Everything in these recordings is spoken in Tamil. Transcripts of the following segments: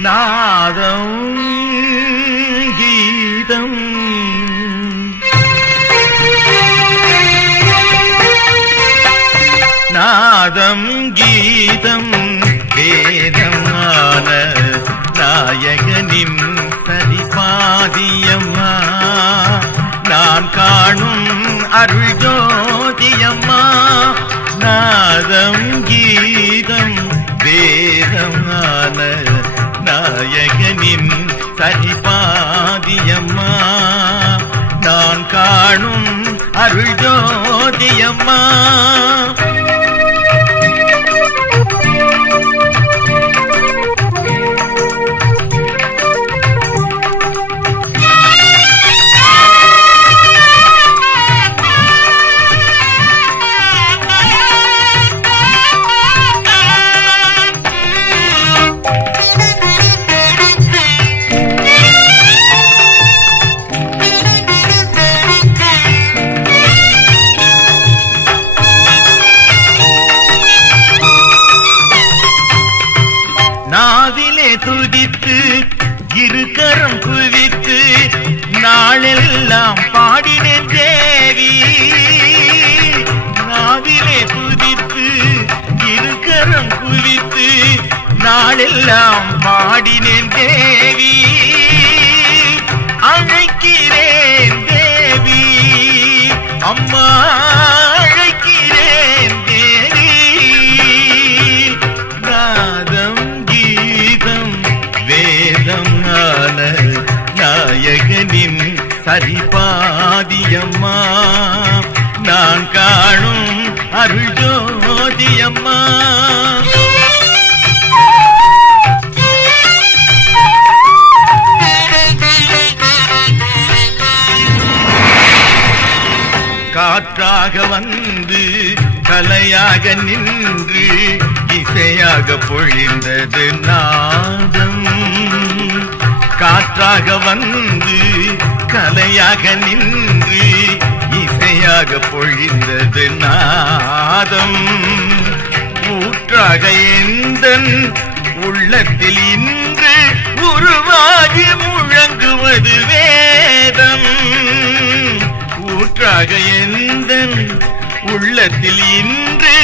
நாதம் கீதம். நாதம் கீதம் வேதமான நாயகனின் சரிபாதியம்மா. நான் காணும் அருள் ஜோதியம்மா. நாதம் கீதம் வேதமான தரிபாதியம்மா. நான் காணும் அருள் ஜோதியம்மா பிடித்து இரு கரம் குவித்து நாளெல்லாம் பாடினேன் தேவி. நாவிலே குதித்து இரு கரம் குவித்து நாளெல்லாம் பாடினேன் தேவி. அழைக்கிறேன் சரிபாதியம்மா நான் காணும் அருள் ஜோதியம்மா. காற்றாக வந்து கலையாக நின்று இசையாக பொழிந்தது நாதம். காற்றாக வந்து கலையாக நின்று இசையாக பொழிந்தது நாதம். ஊற்றாக எந்தன் உள்ளத்தில் இன்று உருவாகி முழங்குவது வேதம். ஊற்றாக எந்தன் உள்ளத்தில் இன்று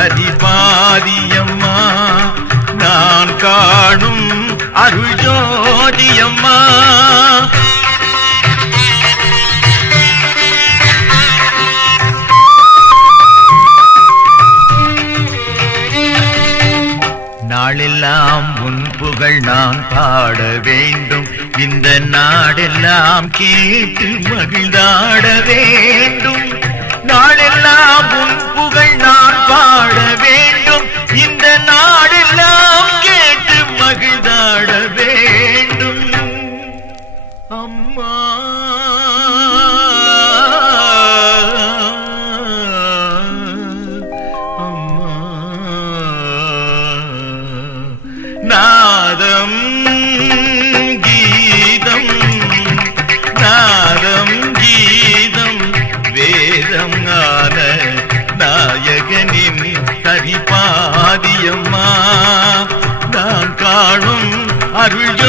சரிபாதியம்மா நான் காணும் அருள் ஜோதியம்மா நாளெல்லாம் உன் புகழ் நான் பாட வேண்டும். இந்த நாடெல்லாம் கேட்டு மகிழ்ந்தாட வேண்டும். நாளெல்லாம் உன் புகழ் நான் பாட வேண்டும். இந்த நாடெல்லாம் கேட்டு மகிழ்ந்தாட வேண்டும். அம்மா. அம்மா. நாதம் சரிபாதியம்மா நான் அருள்